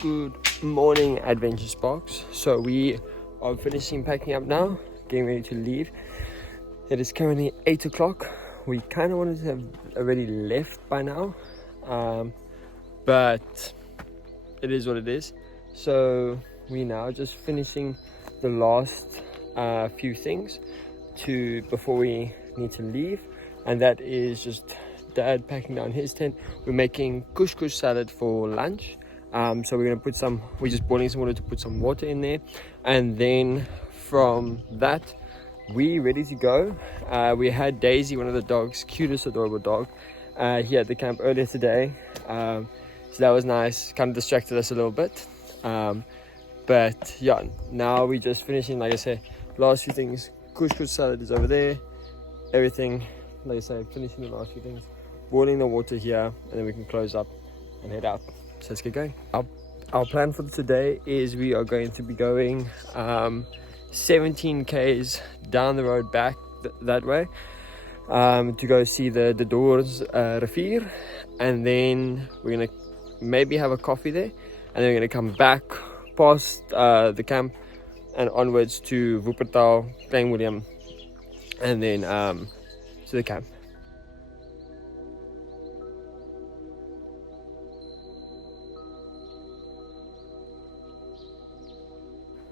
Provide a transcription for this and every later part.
Good morning, AdventureSparks. So we are finishing packing up now, getting ready to leave. It is currently 8 o'clock. We kind of wanted to have already left by now, but it is what it is. So we now just finishing the last few things before we need to leave, and that is just Dad packing down his tent. We're making couscous salad for lunch. So we're gonna we're just boiling some water to put some water in there, and then from that we ready to go. We had Daisy, one of the dogs, cutest adorable dog, here at the camp earlier today, so that was nice, kind of distracted us a little bit, but yeah, now we're just finishing, like I said, last few things. Couscous salad is over there, everything, like I say, finishing the last few things, boiling the water here, and then we can close up and head out. So let's get going. Our plan for today is we are going to be going 17 k's down the road back that way, to go see the Doors Rivier, and then we're gonna maybe have a coffee there, and then we're gonna come back past the camp and onwards to Wuppertal, Klein Willem, and then to the camp.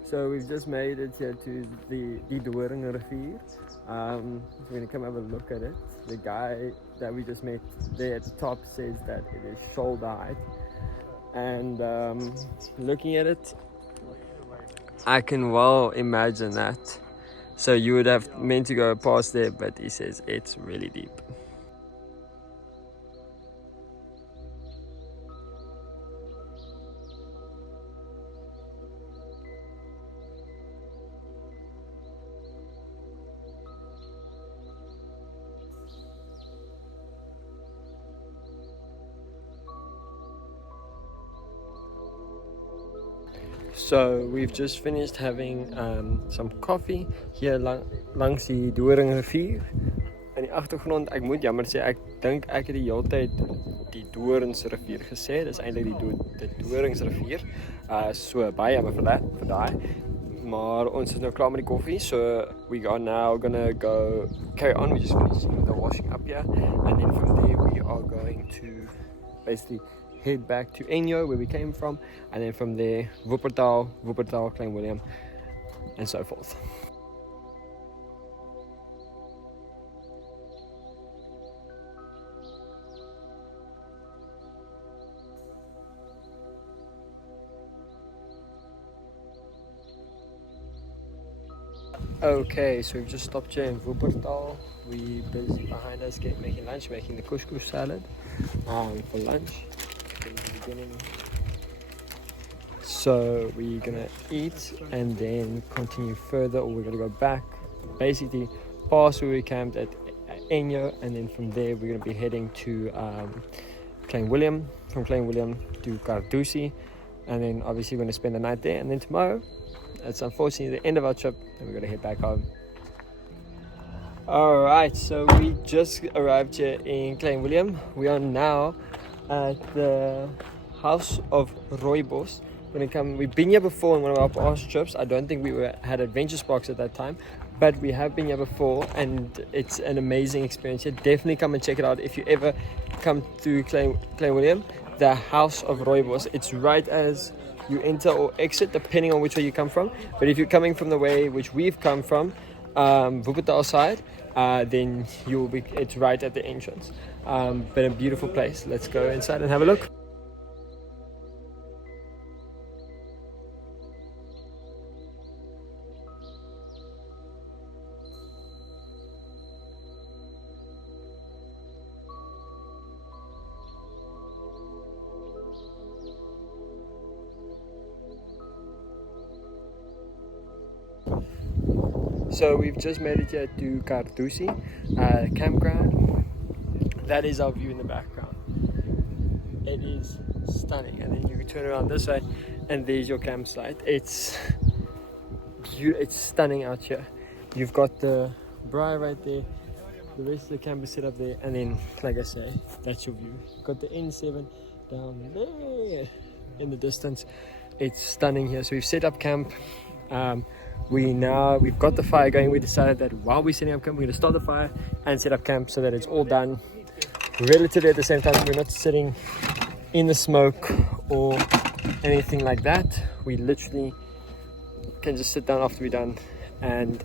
So we've just made it here to the Doring Rivier. So we're gonna come have a look at it. The guy that we just met there at the top says that it is shoulder height, and looking at it, I can well imagine that. So you would have meant to go past there, but he says it's really deep. So we've just finished having some coffee hier langs die Doring Rivier. In die agtergrond, ek moet jammer sê, ek dink ek het die hele tyd die Dorings Rivier gesê. Dis eintlik die Dorings Rivier. So baie jammer vir daai. Maar ons is nou klaar met die koffie, so we are now gonna go carry on. We're just finishing the washing up here, and then from there we are going to basically head back to Enjo, where we came from, and then from there Wuppertal, Klein Willem, and so forth. Okay, so we've just stopped here in Wuppertal. We busy behind us making lunch, making the couscous salad for lunch. So we're gonna eat and then continue further, or we're gonna go back, basically past where we camped at Enjo, and then from there we're gonna be heading to Klein Willem, from Klein Willem to Kardoesie, and then obviously we're gonna spend the night there, and then tomorrow, that's unfortunately the end of our trip, and we're gonna head back home. Alright, so we just arrived here in Klein Willem. We are now at the house of Rooibos. We've been here before in one of our past trips. I don't think we had AdventureSparks at that time, but we have been here before, and it's an amazing experience here. Definitely come and check it out if you ever come to Klein Willem. The house of Rooibos. It's right as you enter or exit, depending on which way you come from. But if you're coming from the way which we've come from, Wuppertal side, then it's right at the entrance. But a beautiful place. Let's go inside and have a look. So we've just made it here to Kardoesie campground. That is our view in the background. It is stunning, and then you can turn around this way and there's your campsite. It's stunning out here. You've got the braai right there, the rest of the camp is set up there, and then like I say, that's your view. You've got the N7 down there. in the distance. It's stunning here. So we've set up camp. We've got the fire going. We decided that while we're setting up camp, we're going to start the fire and set up camp so that it's all done relatively at the same time. We're not sitting in the smoke or anything like that. We literally can just sit down after we're done and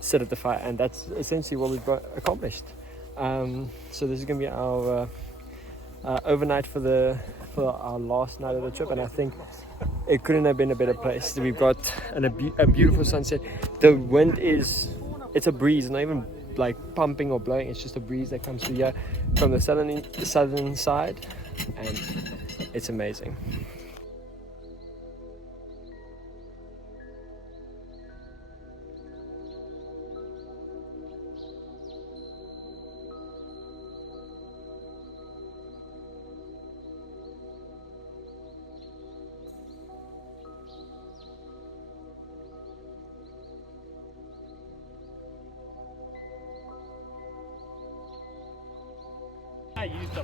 sit at the fire, and that's essentially what we've got accomplished. So this is going to be our overnight for our last night of the trip, and I think it couldn't have been a better place. We've got a beautiful sunset. The wind it's a breeze, not even like pumping or blowing, it's just a breeze that comes through here from the southern side, and it's amazing.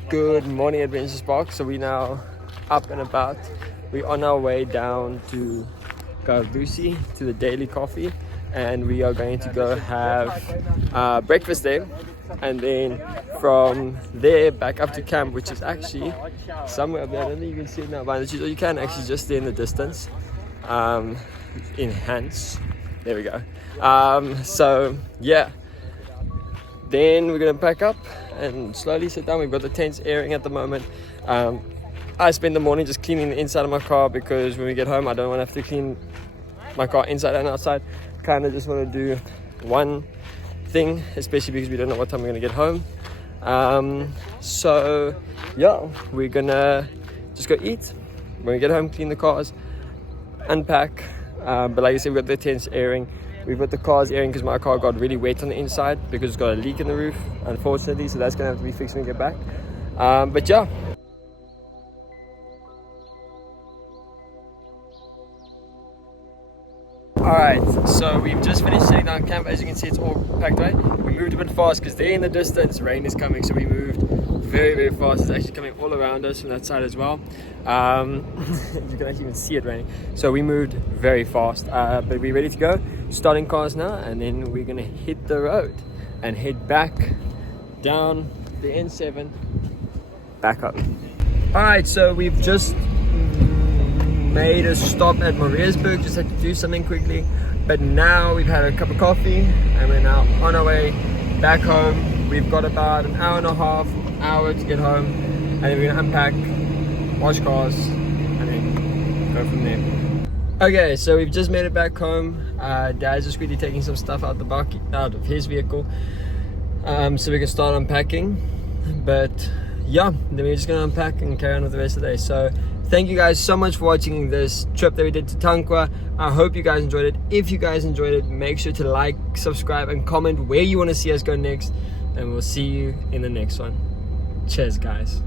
Good morning, AdventureSparks. So we're now up and about. We're on our way down to Kardoesie to the daily coffee, and we are going to go have breakfast there, and then from there back up to camp, which is actually somewhere up there. I don't think you can see it now, but you can actually just see in the distance. Enhance. There we go. So yeah, then we're gonna pack up and slowly sit down. We've got the tents airing at the moment. I spend the morning just cleaning the inside of my car, because when we get home I don't want to have to clean my car inside and outside. Kind of just want to do one thing, especially because we don't know what time we're going to get home. So yeah, we're gonna just go eat. When we get home, clean the cars, unpack, but like I said, we've got the tents airing. We've got the cars airing because my car got really wet on the inside because it's got a leak in the roof, unfortunately, so that's going to have to be fixed when we get back. But yeah. Alright, so we've just finished setting down camp. As you can see, it's all packed away. We moved a bit fast because there in the distance, rain is coming, so we moved very, very fast. It's actually coming all around us from that side as well. You can actually even see it raining. So we moved very fast, but we're ready to go. Starting cars now, and then we're gonna hit the road and head back down the N7 back up. Alright, so we've just made a stop at Maria's,burg, just had to do something quickly, but now we've had a cup of coffee and we're now on our way back home. We've got about an hour and a half to get home, and then we're gonna unpack, wash cars, and then go from there. Okay, so we've just made it back home. Dad's just quickly taking some stuff out of his vehicle, so we can start unpacking. But yeah, then we're just gonna unpack and carry on with the rest of the day. So thank you guys so much for watching this trip that we did to Tankwa. I hope you guys enjoyed it. If you guys enjoyed it, make sure to like, subscribe, and comment where you want to see us go next, and we'll see you in the next one. Cheers, guys.